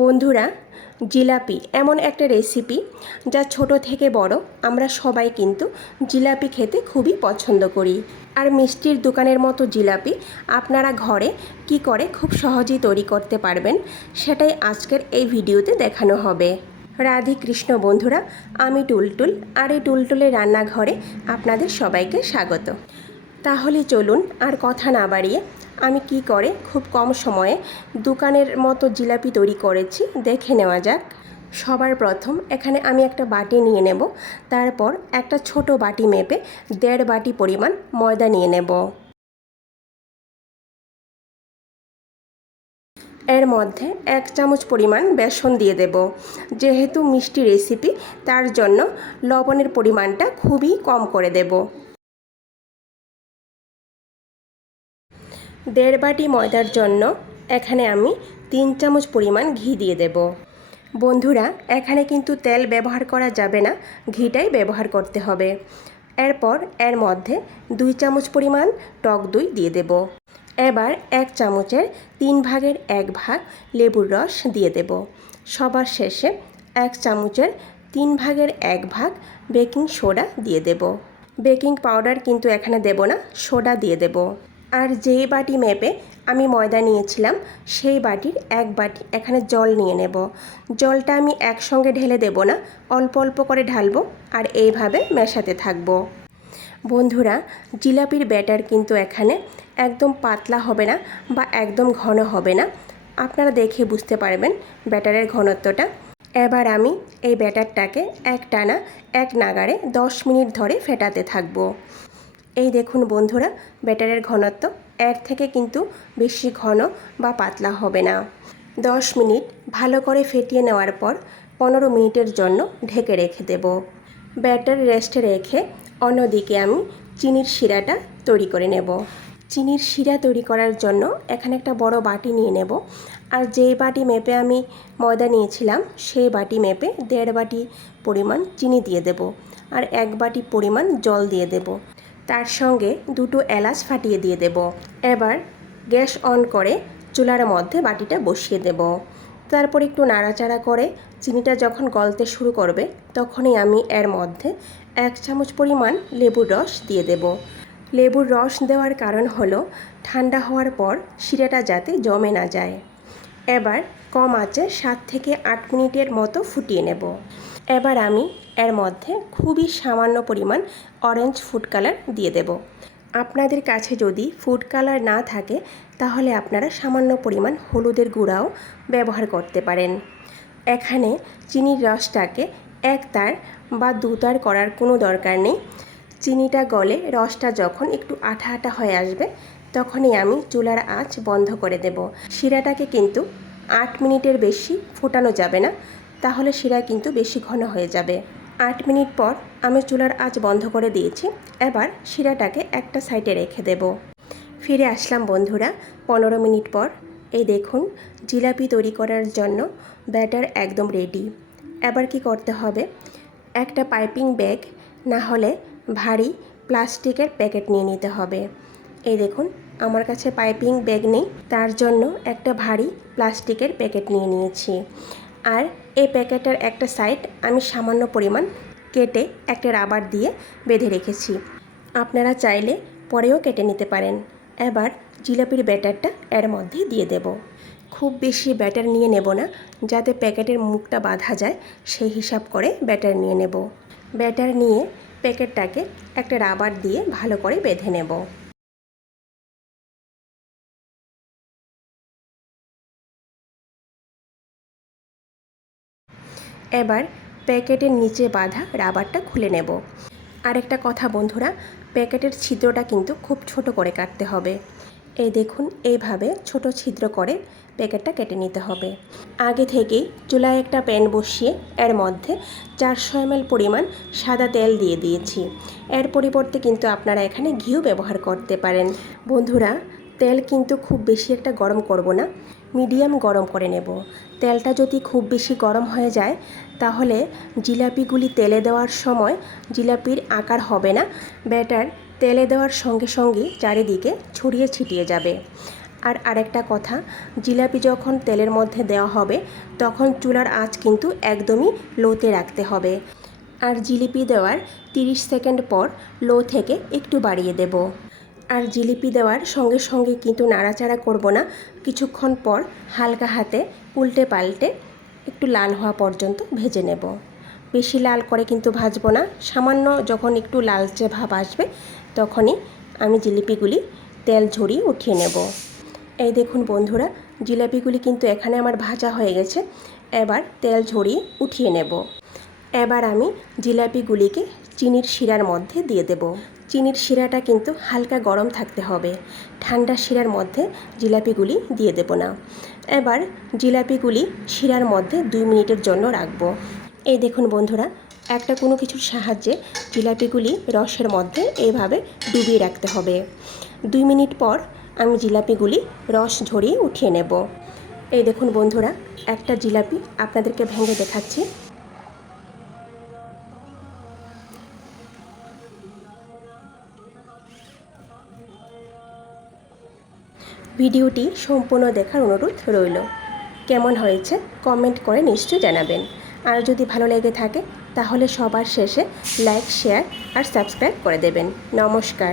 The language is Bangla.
বন্ধুরা, জিলাপি এমন একটা রেসিপি যা ছোট থেকে বড় আমরা সবাই কিন্তু জিলাপি খেতে খুবই পছন্দ করি। আর মিষ্টির দোকানের মতো জিলাপি আপনারা ঘরে কি করে খুব সহজেই তৈরি করতে পারবেন সেটাই আজকের এই ভিডিওতে দেখানো হবে। রাধে কৃষ্ণ বন্ধুরা, আমি টুলটুল, আর এই টুলটুলের রান্নাঘরে আপনাদের সবাইকে স্বাগত। তাহলে চলুন আর কথা না বাড়িয়ে আমি কি করে খুব কম সময়ে দোকানের মতো জিলাপি তৈরি করেছি দেখে নেওয়া যাক। সবার প্রথম এখানে আমি একটা বাটি নিয়ে নেব। তারপর একটা ছোট বাটি মেপে 1.5 বাটি পরিমাণ ময়দা নিয়ে নেব। এর মধ্যে 1 চামচ পরিমাণ বেসন দিয়ে দেব। যেহেতু মিষ্টি রেসিপি তার জন্য লবণের পরিমাণটা খুবই কম করে দেব। 1.5 বাটি ময়দার জন্য এখানে আমি 3 চামচ পরিমাণ ঘি দিয়ে দেব। বন্ধুরা, এখানে কিন্তু তেল ব্যবহার করা যাবে না, ঘিটাই ব্যবহার করতে হবে। এরপর এর মধ্যে 2 চামচ পরিমাণ টক দই দিয়ে দেব। এবার 1 চামচের 3 ভাগের 1 ভাগ লেবুর রস দিয়ে দেব। সবার শেষে 1 চামচের 3 ভাগের 1 ভাগ বেকিং সোডা দিয়ে দেব। বেকিং পাউডার কিন্তু এখানে দেব না, সোডা দিয়ে দেব। আর যেই বাটি মেপে আমি ময়দা নিয়েছিলাম সেই বাটির 1 বাটি এখানে জল নিয়ে নেব। জলটা আমি একসঙ্গে ঢেলে দেব না, অল্প অল্প করে ঢালবো আর এইভাবে মেশাতে থাকবো। বন্ধুরা, জিলাপির ব্যাটার কিন্তু এখানে একদম পাতলা হবে না বা একদম ঘন হবে না, আপনারা দেখে বুঝতে পারবেন ব্যাটারের ঘনত্বটা। এবার আমি এই ব্যাটারটাকে একটানা এক নাগাড়ে 10 মিনিট ধরে ফেটাতে থাকবো। এই দেখুন বন্ধুরা, ব্যাটারের ঘনত্ব এর থেকে কিন্তু বেশি ঘন বা পাতলা হবে না। 10 মিনিট ভালো করে ফেটিয়ে নেওয়ার পর 15 মিনিটের জন্য ঢেকে রেখে দেব। ব্যাটার রেস্টে রেখে অন্যদিকে আমি চিনির শিরাটা তৈরি করে নেব। চিনির শিরা তৈরি করার জন্য এখানে একটা বড় বাটি নিয়ে নেব। আর যেই বাটি মেপে আমি ময়দা নিয়েছিলাম সেই বাটি মেপে 1.5 বাটি পরিমাণ চিনি দিয়ে দেব আর 1 বাটি পরিমাণ জল দিয়ে দেব। তার সঙ্গে 2টো এলাচ ফাটিয়ে দিয়ে দেব। এবার গ্যাস অন করে চুলার মধ্যে বাটিটা বসিয়ে দেব। তারপর একটু নাড়াচাড়া করে চিনিটা যখন গলতে শুরু করবে তখনই আমি এর মধ্যে 1 চামচ পরিমাণ লেবুর রস দিয়ে দেব। লেবুর রস দেওয়ার কারণ হলো ঠান্ডা হওয়ার পর শিরাটা যাতে জমে না যায়। এবার কম আঁচে 7 থেকে 8 মিনিটের মতো ফুটিয়ে নেব। এবার আমি এর মধ্যে খুবই সামান্য পরিমাণ অরেঞ্জ ফুড কালার দিয়ে দেব। আপনাদের কাছে যদি ফুড কালার না থাকে তাহলে আপনারা সামান্য পরিমাণ হলুদের গুঁড়াও ব্যবহার করতে পারেন। এখানে চিনির রসটাকে 1 তার বা 2 তার করার কোনো দরকার নেই। চিনিটা গলে রসটা যখন একটু আঠা আঠা হয়ে আসবে তখনই আমি চুলার আঁচ বন্ধ করে দেব। শিরাটাকে কিন্তু 8 মিনিটের বেশি ফোটানো যাবে না, তাহলে শিরা কিন্তু বেশি ঘন হয়ে যাবে। 8 মিনিট পর আমি চুলার আঁচ বন্ধ করে দিয়েছি। এবার শিরাটাকে একটা সাইডে রেখে দেব। ফিরে আসলাম বন্ধুরা 15 মিনিট পর। এই দেখুন, জিলাপি তৈরি করার জন্য ব্যাটার একদম রেডি। এবার কি করতে হবে, একটা পাইপিং ব্যাগ না হলে ভারী প্লাস্টিকের প্যাকেট নিয়ে নিতে হবে। এই দেখুন, আমার কাছে পাইপিং ব্যাগ নেই, তার জন্য একটা ভারী প্লাস্টিকের প্যাকেট নিয়ে নিয়েছি। আর এই প্যাকেটের একটা সাইড আমি সামান্য পরিমাণ কেটে একটা রাবার দিয়ে বেঁধে রেখেছি। আপনারা চাইলে পরেও কেটে নিতে পারেন। এবার জিলাপির ব্যাটারটা এর মধ্যে দিয়ে দেব। খুব বেশি ব্যাটার নিয়ে নেব না, যাতে প্যাকেটের মুখটা বাঁধা যায় সেই হিসাব করে ব্যাটার নিয়ে নেব। ব্যাটার নিয়ে প্যাকেটটাকে একটা রাবার দিয়ে ভালো করে বেঁধে নেব। এবার প্যাকেটের নিচে বাঁধা রাবারটা খুলে নেব। আরেকটা কথা বন্ধুরা, প্যাকেটের ছিদ্রটা কিন্তু খুব ছোট করে কাটতে হবে। এই দেখুন, এইভাবে ছোট ছিদ্র করে প্যাকেটটা কেটে নিতে হবে। আগে থেকেই চুলায় একটা প্যান বসিয়ে এর মধ্যে 400 ml পরিমাণ সাদা তেল দিয়ে দিয়েছি। এর পরিবর্তে কিন্তু আপনারা এখানে ঘিও ব্যবহার করতে পারেন। বন্ধুরা, তেল কিন্তু খুব বেশি একটা গরম করব না, মিডিয়াম গরম করে নেব। তেলটা যদি খুব বেশি গরম হয়ে যায় তাহলে জিলাপিগুলি তেলে দেওয়ার সময় জিলাপির আকার হবে না, ব্যাটার তেলে দেওয়ার সঙ্গে সঙ্গে চারিদিকে ছড়িয়ে ছিটিয়ে যাবে। আর আরেকটা কথা, জিলাপি যখন তেলের মধ্যে দেওয়া হবে তখন চুলার আঁচ কিন্তু একদমই লোতে রাখতে হবে। আর জিলিপি দেওয়ার 30 সেকেন্ড পর লো থেকে একটু বাড়িয়ে দেব। আর জিলিপি দেওয়ার সঙ্গে সঙ্গে কিন্তু নাড়াচাড়া করব না, কিছুক্ষণ পর হালকা হাতে উল্টে পাল্টে একটু লাল হওয়া পর্যন্ত ভেজে নেব। বেশি লাল করে কিন্তু ভাজবো না, সামান্য যখন একটু লালচে ভাব আসবে তখনই আমি জিলিপিগুলি তেল ঝরিয়ে উঠিয়ে নেব। এই দেখুন বন্ধুরা, জিলাপিগুলি কিন্তু এখানে আমার ভাজা হয়ে গেছে। এবার তেল ঝরিয়ে উঠিয়ে নেব। এবার আমি জিলাপিগুলিকে চিনির শিরার মধ্যে দিয়ে দেব। চিনির শিরাটা কিন্তু হালকা গরম থাকতে হবে, ঠান্ডা শিরার মধ্যে জিলাপিগুলি দিয়ে দেব না। এবার জিলাপিগুলি শিরার মধ্যে 2 মিনিটের জন্য রাখবো। এই দেখুন বন্ধুরা, একটা কোনো কিছুর সাহায্যে জিলাপিগুলি রসের মধ্যে এইভাবে ডুবিয়ে রাখতে হবে। 2 মিনিট পর আমি জিলাপিগুলি রস ঝরিয়ে উঠিয়ে নেব। এই দেখুন বন্ধুরা, একটা জিলাপি আপনাদেরকে ভেঙে দেখাচ্ছি। ভিডিওটি সম্পূর্ণ দেখার অনুরোধ রইল। কেমন হয়েছে কমেন্ট করে নিশ্চয়ই জানাবেন। আর যদি ভালো লেগে থাকে তাহলে সবার শেষে লাইক, শেয়ার আর সাবস্ক্রাইব করে দেবেন। নমস্কার।